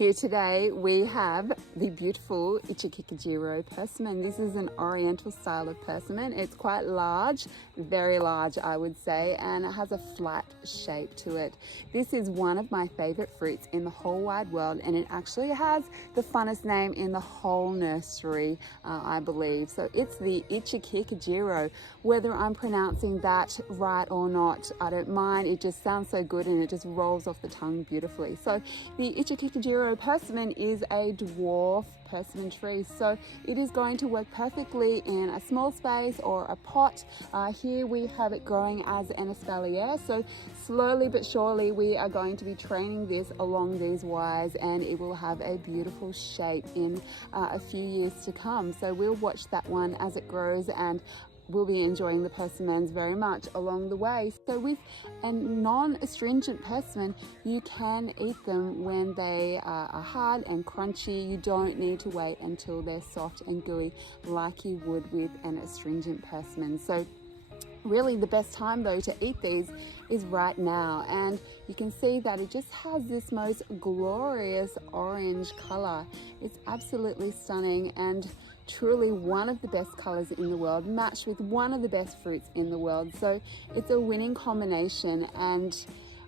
Here today we have the beautiful Ichikikijiro persimmon. This is an oriental style of persimmon. It's quite large, very large I would say, and it has a flat shape to it. This is one of my favorite fruits in the whole wide world, and it actually has the funnest name in the whole nursery, I believe. So it's the Ichikikijiro. Whether I'm pronouncing that right or not, I don't mind. It just sounds so good and it just rolls off the tongue beautifully. So the Ichikikijiro persimmon is a dwarf persimmon tree, so it is going to work perfectly in a small space or a pot. Here we have it growing as an espalier, so slowly but surely we are going to be training this along these wires, and it will have a beautiful shape in a few years to come. So we'll watch that one as it grows, and we'll be enjoying the persimmons very much along the way. So with a non-astringent persimmon, you can eat them when they are hard and crunchy. You don't need to wait until they're soft and gooey like you would with an astringent persimmon. So really the best time though to eat these is right now, and you can see that it just has this most glorious orange color. It's absolutely stunning and truly one of the best colors in the world, matched with one of the best fruits in the world. So it's a winning combination, and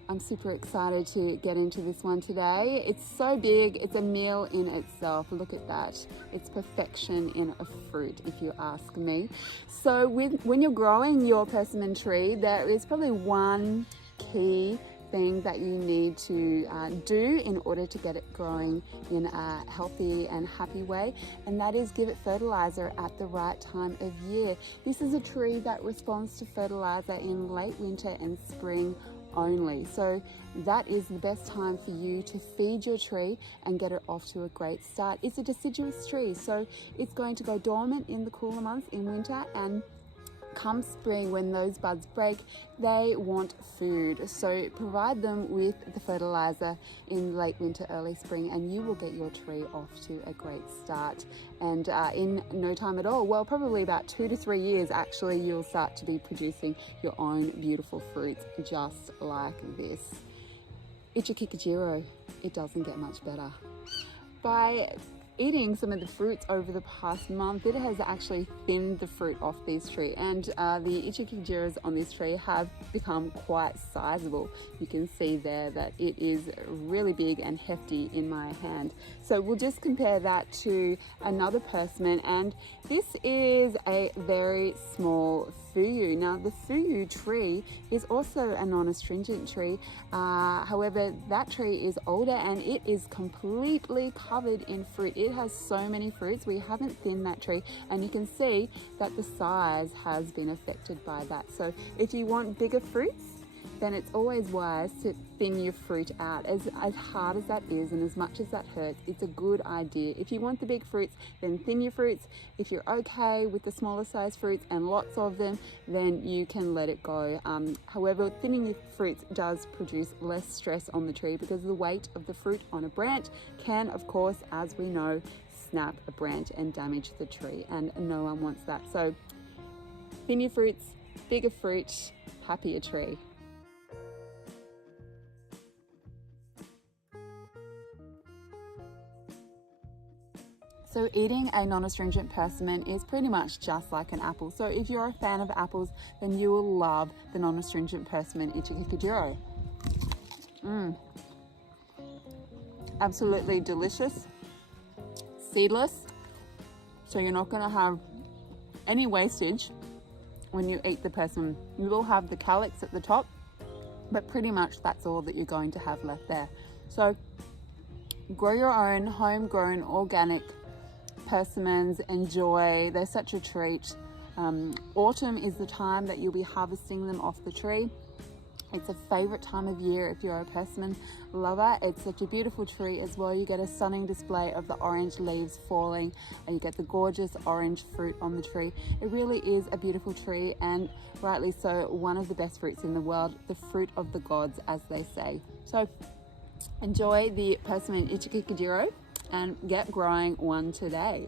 I'm super excited to get into this one today. It's so big, it's a meal in itself. Look at that. It's perfection in a fruit, if you ask me. So when you're growing your persimmon tree, there is probably one key thing that you need to do in order to get it growing in a healthy and happy way, and that is give it fertilizer at the right time of year. This is a tree that responds to fertilizer in late winter and spring only, so that is the best time for you to feed your tree and get it off to a great start. It's a deciduous tree, so it's going to go dormant in the cooler months in winter, and come spring, when those buds break, they want food. So provide them with the fertilizer in late winter, early spring, and you will get your tree off to a great start. And in no time at all, well, probably about 2 to 3 years, actually, you'll start to be producing your own beautiful fruits just like this. Ichikikijiro, it doesn't get much better. By eating some of the fruits over the past month, it has actually thinned the fruit off this tree, and the Ichikikijiros on this tree have become quite sizable. You can see there that it is really big and hefty in my hand. So we'll just compare that to another persimmon, and this is a very small Fuyu. Now the Fuyu tree is also a non-astringent tree, however that tree is older and it is completely covered in fruit. It has so many fruits. We haven't thinned that tree, and you can see that the size has been affected by that. So if you want bigger fruits, then it's always wise to thin your fruit out. As hard as that is and as much as that hurts, it's a good idea. If you want the big fruits, then thin your fruits. If you're okay with the smaller size fruits and lots of them, then you can let it go. However, thinning your fruits does produce less stress on the tree, because the weight of the fruit on a branch can, of course, as we know, snap a branch and damage the tree, and no one wants that. So thin your fruits, bigger fruit, happier tree. So eating a non-astringent persimmon is pretty much just like an apple. So if you're a fan of apples, then you will love the non-astringent persimmon Ichikikijiro. Absolutely delicious, seedless, so you're not going to have any wastage when you eat the persimmon. You will have the calyx at the top, but pretty much that's all that you're going to have left there. So grow your own homegrown organic persimmons, enjoy, they're such a treat. Autumn is the time that you'll be harvesting them off the tree. It's a favorite time of year if you're a persimmon lover. It's such a beautiful tree as well. You get a stunning display of the orange leaves falling, and you get the gorgeous orange fruit on the tree. It really is a beautiful tree, and rightly so, one of the best fruits in the world, the fruit of the gods, as they say. So enjoy the persimmon Ichikikijiro and get growing one today.